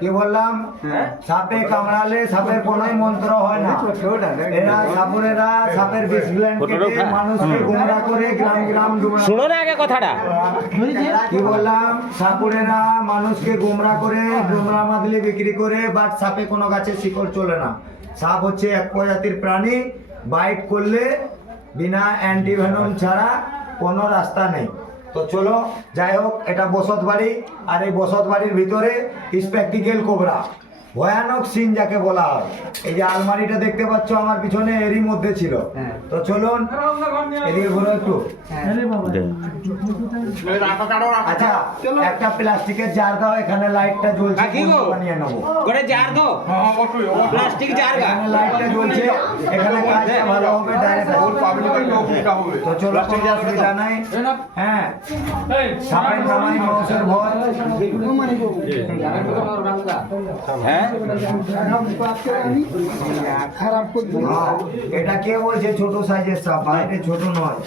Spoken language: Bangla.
কি বললাম? সাপে কামড়ালে সাপের কোনোই মন্ত্র হয় না। এরা সাপুরেরা সাপের বিষ ব্লেন্ড কেটে মানুষকে গুমরা করে গ্রাম গ্রাম শুনো না আগে কথাটা। কি বললাম? সাপুরেরা মানুষকে গুমরা করে গুমরা মাদলি বিক্রি করে, বাট সাপে কোনো গাছের শিকড় চলে না। সাপ হচ্ছে এক প্রজাতির প্রাণী, বাইট করলে বিনা অ্যান্টিভেনম ছাড়া কোনো রাস্তা নেই। তো চলো, যাই হোক, এটা বসত বাড়ি, আর এই বসত বাড়ির ভিতরে স্পেকটিক্যাল কোবরা, ভয়ানক সিন যাকে বলা হয়। এই যে আলমারিটা দেখতে পাচ্ছ আমার পিছনে, এরই মধ্যে ছিল। তো চলুন এদিকে ঘুরো একটু। আচ্ছা, একটা প্লাস্টিকের জার দাও, এখানে লাইটটা জ্বলছে, বানিয়ে নেবো। করে জার দাও, প্লাস্টিক জার গা। এখানে লাইটটা জ্বলছে, এখানে কাজটা ভালো হবে, ডাইরেক্ট তো চলো, কোনো অসুবিধা নাই। হ্যাঁ, সাপের নামাই মানুষের ভয়। হ্যাঁ, এটা কে বলছে ছোট সাইজের সাপ? এটা ছোট নয়।